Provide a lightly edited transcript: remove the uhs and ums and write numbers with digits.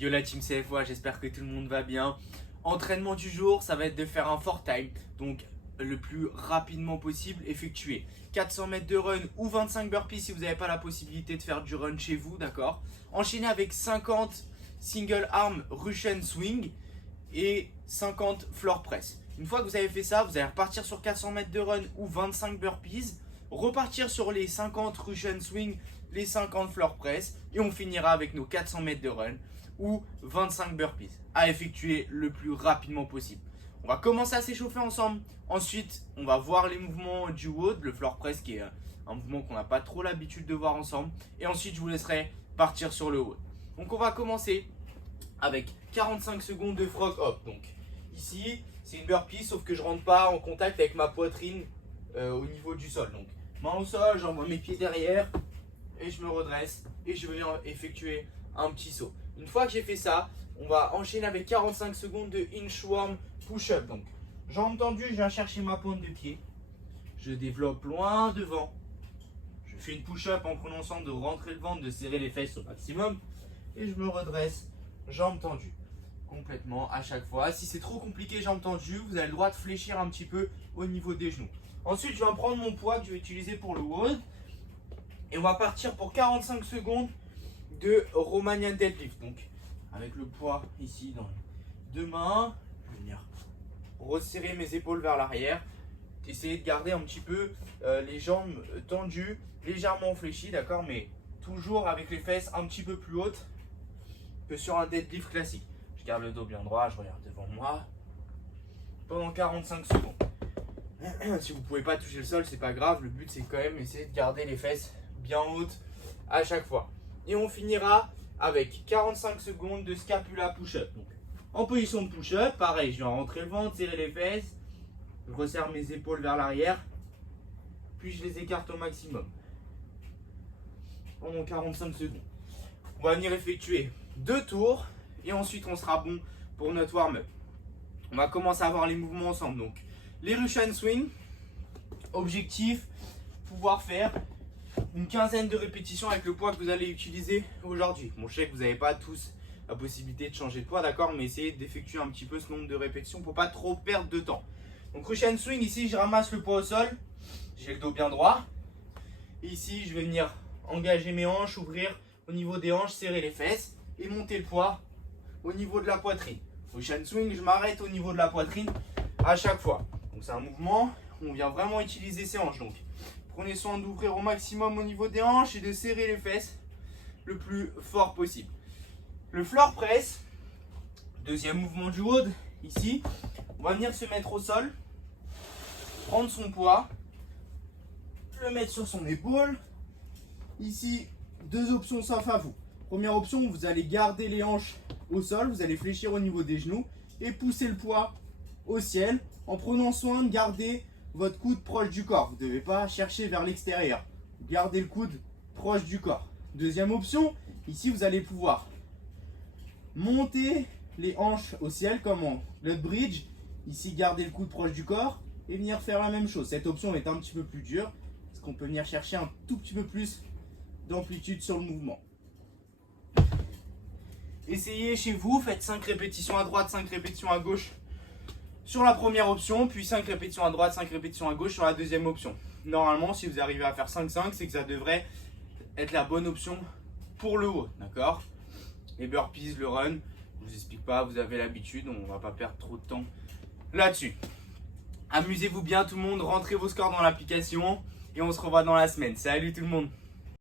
Yo la team CFOA, j'espère que tout le monde va bien. Entraînement du jour, ça va être de faire un 4 time, donc le plus rapidement possible effectuer 400 mètres de run ou 25 burpees si vous n'avez pas la possibilité de faire du run chez vous, d'accord. Enchaîner avec 50 single arm Russian swing et 50 floor press. Une fois que vous avez fait ça, vous allez repartir sur 400 mètres de run ou 25 burpees, repartir sur les 50 Russian swing, les 50 floor press et on finira avec nos 400 mètres de run ou 25 burpees à effectuer le plus rapidement possible. On va commencer à s'échauffer ensemble. Ensuite, on va voir les mouvements du WOD, le floor press qui est un mouvement qu'on n'a pas trop l'habitude de voir ensemble. Et ensuite, je vous laisserai partir sur le WOD. Donc, on va commencer avec 45 secondes de frog hop. Donc, ici, c'est une burpee, sauf que je ne rentre pas en contact avec ma poitrine au niveau du sol. Donc, main au sol, j'envoie mes pieds derrière et je me redresse et je vais effectuer un petit saut. Une fois que j'ai fait ça, on va enchaîner avec 45 secondes de inchworm push-up. Donc, jambes tendues, je viens chercher ma pointe de pied. Je développe loin devant. Je fais une push-up en prononçant de rentrer le ventre, de serrer les fesses au maximum. Et je me redresse, jambes tendues. Complètement à chaque fois. Si c'est trop compliqué, jambes tendues, vous avez le droit de fléchir un petit peu au niveau des genoux. Ensuite, je vais prendre mon poids que je vais utiliser pour le WOD. Et on va partir pour 45 secondes de Romanian deadlift. Donc, avec le poids ici dans les deux mains, je vais venir resserrer mes épaules vers l'arrière. Essayer de garder un petit peu les jambes tendues, légèrement fléchies, d'accord, mais toujours avec les fesses un petit peu plus hautes que sur un deadlift classique. Je garde le dos bien droit, je regarde devant moi pendant 45 secondes. Si vous ne pouvez pas toucher le sol, c'est pas grave. Le but, c'est quand même essayer de garder les fesses bien hautes à chaque fois. Et on finira avec 45 secondes de scapula push-up. Donc, en position de push-up, pareil, je vais rentrer le ventre, serrer les fesses, je resserre mes épaules vers l'arrière, puis je les écarte au maximum pendant 45 secondes. On va venir effectuer 2 tours et ensuite on sera bon pour notre warm-up. On va commencer à voir les mouvements ensemble. Donc, les Russian swing, objectif, pouvoir faire une quinzaine de répétitions avec le poids que vous allez utiliser aujourd'hui. Bon, je sais que vous n'avez pas tous la possibilité de changer de poids, d'accord, mais essayez d'effectuer un petit peu ce nombre de répétitions pour pas trop perdre de temps. Donc, Russian swing, ici, je ramasse le poids au sol, j'ai le dos bien droit. Ici, je vais venir engager mes hanches, ouvrir au niveau des hanches, serrer les fesses et monter le poids au niveau de la poitrine. Russian swing, je m'arrête au niveau de la poitrine à chaque fois. Donc, c'est un mouvement où on vient vraiment utiliser ses hanches. Donc, prenez soin d'ouvrir au maximum au niveau des hanches et de serrer les fesses le plus fort possible. Le floor press, deuxième mouvement du WOD, ici, on va venir se mettre au sol, prendre son poids, le mettre sur son épaule. Ici, 2 options s'offrent à vous. Première option, vous allez garder les hanches au sol, vous allez fléchir au niveau des genoux et pousser le poids au ciel en prenant soin de garder votre coude proche du corps. Vous ne devez pas chercher vers l'extérieur. Gardez le coude proche du corps. Deuxième option, ici vous allez pouvoir monter les hanches au ciel comme en le bridge. Ici, garder le coude proche du corps et venir faire la même chose. Cette option est un petit peu plus dure parce qu'on peut venir chercher un tout petit peu plus d'amplitude sur le mouvement. Essayez chez vous, faites 5 répétitions à droite, 5 répétitions à gauche sur la première option, puis 5 répétitions à droite, 5 répétitions à gauche sur la deuxième option. Normalement, si vous arrivez à faire 5-5, c'est que ça devrait être la bonne option pour le haut, d'accord? Les burpees, le run, je vous explique pas, vous avez l'habitude, on va pas perdre trop de temps là-dessus. Amusez-vous bien tout le monde, rentrez vos scores dans l'application et on se revoit dans la semaine. Salut tout le monde!